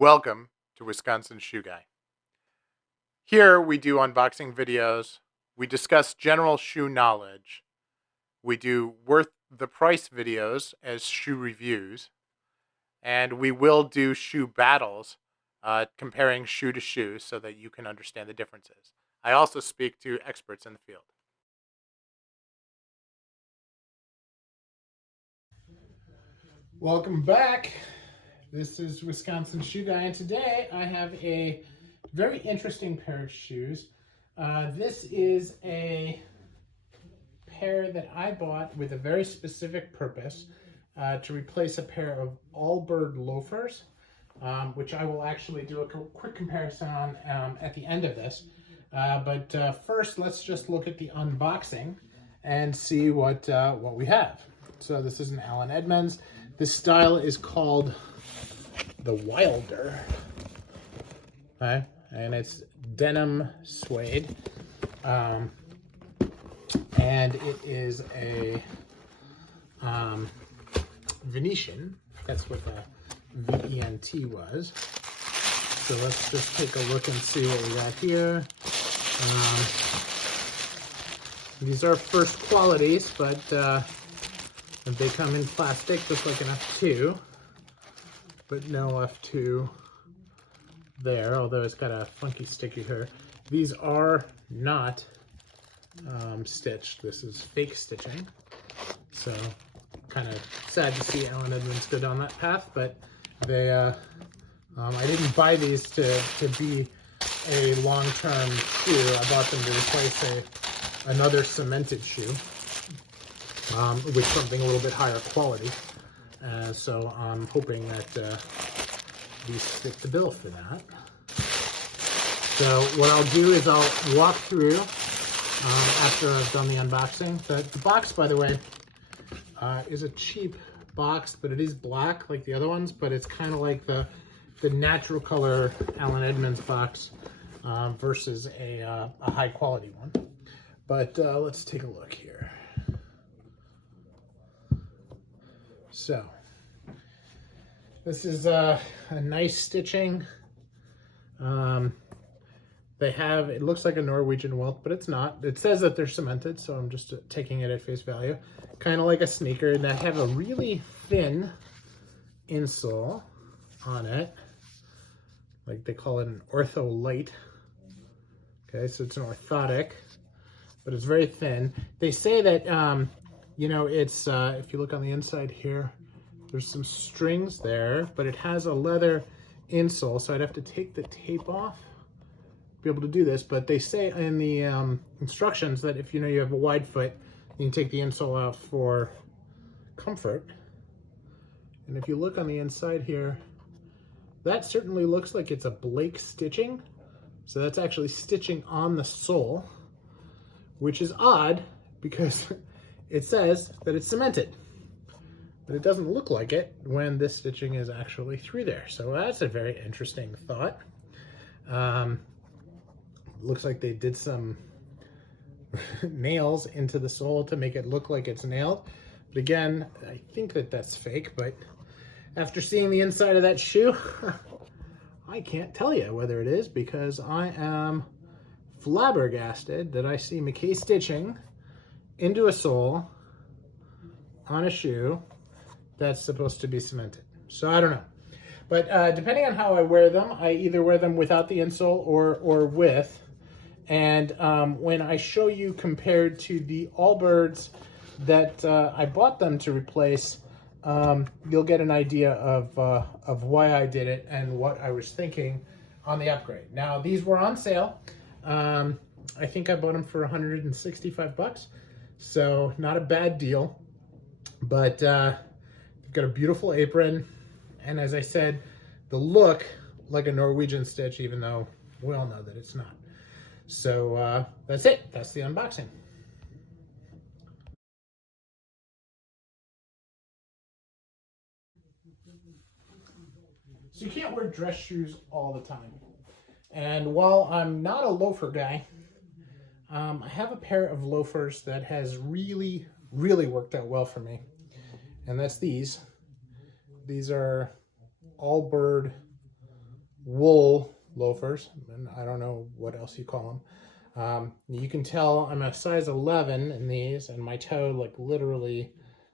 Welcome to Wisconsin Shoe Guy. Here we do unboxing videos, we discuss general shoe knowledge, we do worth the price videos as shoe reviews, and we will do shoe battles, comparing shoe to shoe so that you can understand the differences. I also speak to experts in the field. Welcome back. This is Wisconsin Shoe Guy, and today I have a very interesting pair of shoes. This is a pair that I bought with a very specific purpose, to replace a pair of all-bird loafers, which I will actually do a quick comparison on at the end of this. But first, let's just look at the unboxing and see what we have. So this is an Allen Edmonds. This style is called the Wilder, okay, and it's denim suede, and it is a Venetian. That's what the V-E-N-T was. So let's just take a look and see what we got here. These are first qualities, but they come in plastic just like an F2. But no F2 there, although it's got a funky sticky here. These are not stitched. This is fake stitching. So kind of sad to see Allen Edmonds go down that path, but they, I didn't buy these to be a long-term shoe. I bought them to replace another cemented shoe with something a little bit higher quality. So I'm hoping that these fit the bill for that. So what I'll do is I'll walk through after I've done the unboxing. The box, by the way, is a cheap box, but it is black like the other ones, but it's kind of like the natural color Allen Edmonds box versus a high quality one. But let's take a look here. So this is a nice stitching. They have, it looks like a Norwegian welt, but it's not. It says that they're cemented, so I'm just taking it at face value. Kind of like a sneaker, and they have a really thin insole on it. Like they call it an ortho light. Okay, so it's an orthotic, but it's very thin. They say that, you know, it's, if you look on the inside here, there's some strings there, but it has a leather insole, so I'd have to take the tape off to be able to do this. But they say in the instructions that if you know you have a wide foot, you can take the insole out for comfort. And if you look on the inside here, that certainly looks like it's a Blake stitching. So that's actually stitching on the sole, which is odd because it says that it's cemented, but it doesn't look like it when this stitching is actually through there. So that's a very interesting thought. Looks like they did some nails into the sole to make it look like it's nailed. But again, I think that that's fake, but after seeing the inside of that shoe, I can't tell you whether it is, because I am flabbergasted that I see McKay stitching into a sole on a shoe that's supposed to be cemented. So I don't know. But depending on how I wear them, I either wear them without the insole or with. And when I show you compared to the Allbirds that I bought them to replace, you'll get an idea of why I did it and what I was thinking on the upgrade. Now, these were on sale. I think I bought them for 165 bucks. So not a bad deal, but they've got a beautiful apron. And as I said, the look like a Norwegian stitch, even though we all know that it's not. So that's it. That's the unboxing. So you can't wear dress shoes all the time. And while I'm not a loafer guy, I have a pair of loafers that has really worked out well for me. And that's these. These are all bird wool loafers, and I don't know what else you call them. You can tell I'm a size 11 in these, and my toe like literally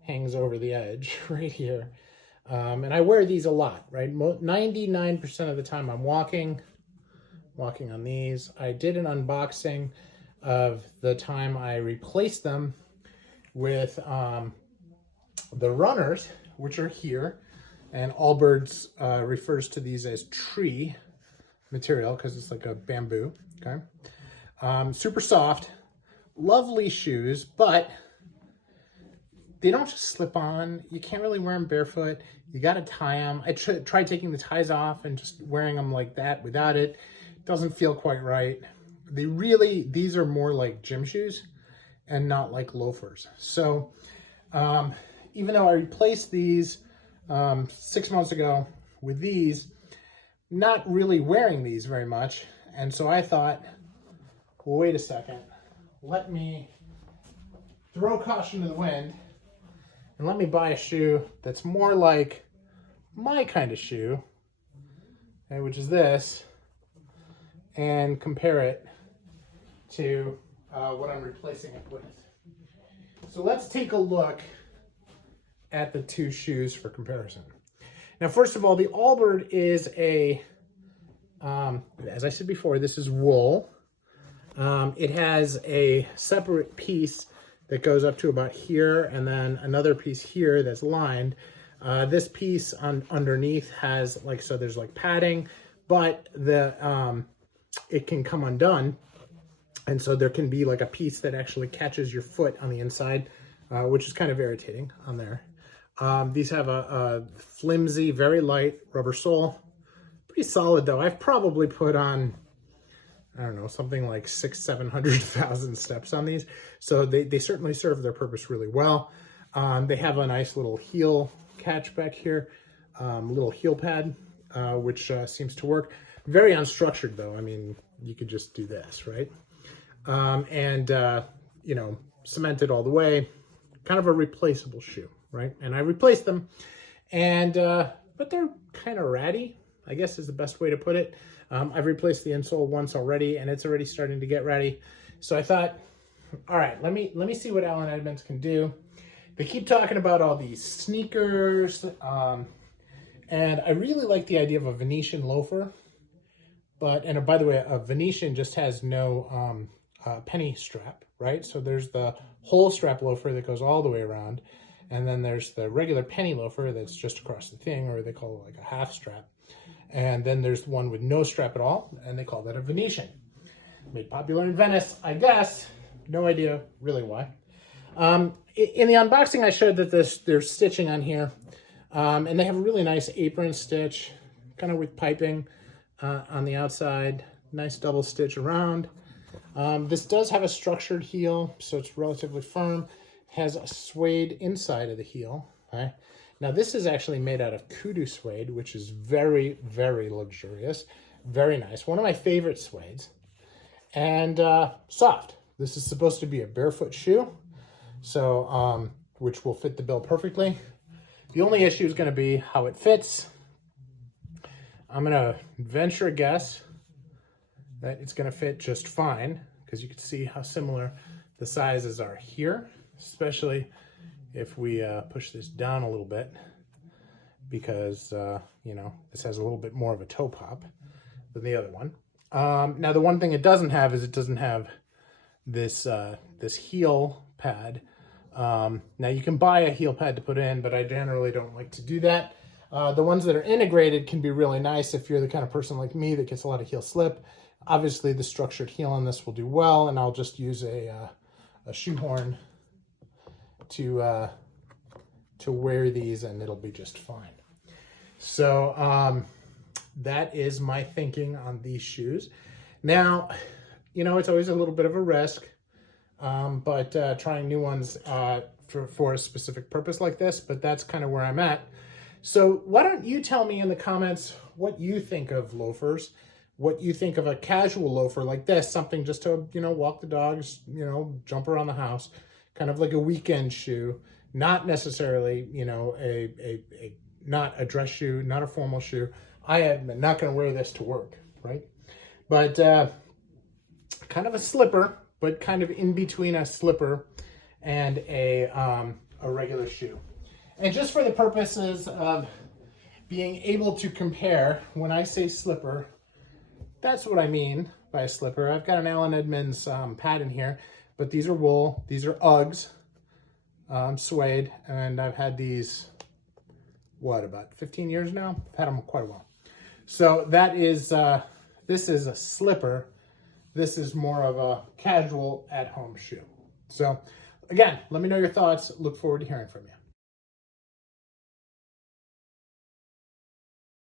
hangs over the edge right here. And I wear these a lot, right? 99% of the time I'm walking on these. I did an unboxing of the time I replaced them with the runners, which are here. And Allbirds refers to these as tree material because it's like a bamboo, okay? Super soft, lovely shoes, but they don't just slip on. You can't really wear them barefoot. You got to tie them. I tried taking the ties off and just wearing them like that without it. Doesn't feel quite right. These are more like gym shoes and not like loafers. So even though I replaced these 6 months ago with these, not really wearing these very much. And so I thought, well, wait a second, let me throw caution to the wind and let me buy a shoe that's more like my kind of shoe, okay, which is this, and compare it to what I'm replacing it with. So let's take a look at the two shoes for comparison. Now, first of all, the Allbird is a, as I said before, this is wool. It has a separate piece that goes up to about here, and then another piece here that's lined. This piece underneath has like, so there's like padding, but it can come undone. And so there can be like a piece that actually catches your foot on the inside, which is kind of irritating on there. These have a flimsy, very light rubber sole. Pretty solid though. I've probably put on, I don't know, something like 600,000-700,000 steps on these. So they certainly serve their purpose really well. They have a nice little heel catch back here, little heel pad, which seems to work. Very unstructured though. I mean, you could just do this, right? You know, cemented all the way, kind of a replaceable shoe, right? And I replaced them, and but they're kind of ratty, I guess is the best way to put it. I've replaced the insole once already, and it's already starting to get ratty. So I thought, all right, let me see what Allen Edmonds can do. They keep talking about all these sneakers, and I really like the idea of a Venetian loafer. But, and by the way, a Venetian just has no penny strap, right? So there's the whole strap loafer that goes all the way around. And then there's the regular penny loafer that's just across the thing, or they call it like a half strap. And then there's the one with no strap at all, and they call that a Venetian. Made popular in Venice, I guess. No idea really why. In the unboxing, I showed that there's stitching on here. And they have a really nice apron stitch, kind of with piping on the outside. Nice double stitch around. This does have a structured heel, so it's relatively firm. Has a suede inside of the heel. Okay? Now this is actually made out of kudu suede, which is very, very luxurious. Very nice. One of my favorite suedes. And soft. This is supposed to be a barefoot shoe, so which will fit the bill perfectly. The only issue is going to be how it fits. I'm going to venture a guess that it's going to fit just fine, because you can see how similar the sizes are here, especially if we push this down a little bit, because, you know, this has a little bit more of a toe pop than the other one. Now, the one thing it doesn't have is it doesn't have this, this heel pad. Now, you can buy a heel pad to put in, but I generally don't like to do that. The ones that are integrated can be really nice if you're the kind of person like me that gets a lot of heel slip. Obviously, the structured heel on this will do well, and I'll just use a shoehorn to wear these, and it'll be just fine. So that is my thinking on these shoes. Now, you know, it's always a little bit of a risk, but trying new ones for a specific purpose like this, but that's kind of where I'm at. So why don't you tell me in the comments what you think of loafers, what you think of a casual loafer like this, something just to, you know, walk the dogs, you know, jump around the house, kind of like a weekend shoe, not necessarily, you know, not a dress shoe, not a formal shoe. I am not going to wear this to work, right? But kind of a slipper, but kind of in between a slipper and a regular shoe. And just for the purposes of being able to compare, when I say slipper, that's what I mean by a slipper. I've got an Allen Edmonds pad in here, but these are wool. These are Uggs, suede, and I've had these, what, about 15 years now? I've had them quite a while. So that is, this is a slipper. This is more of a casual at-home shoe. So again, let me know your thoughts. Look forward to hearing from you.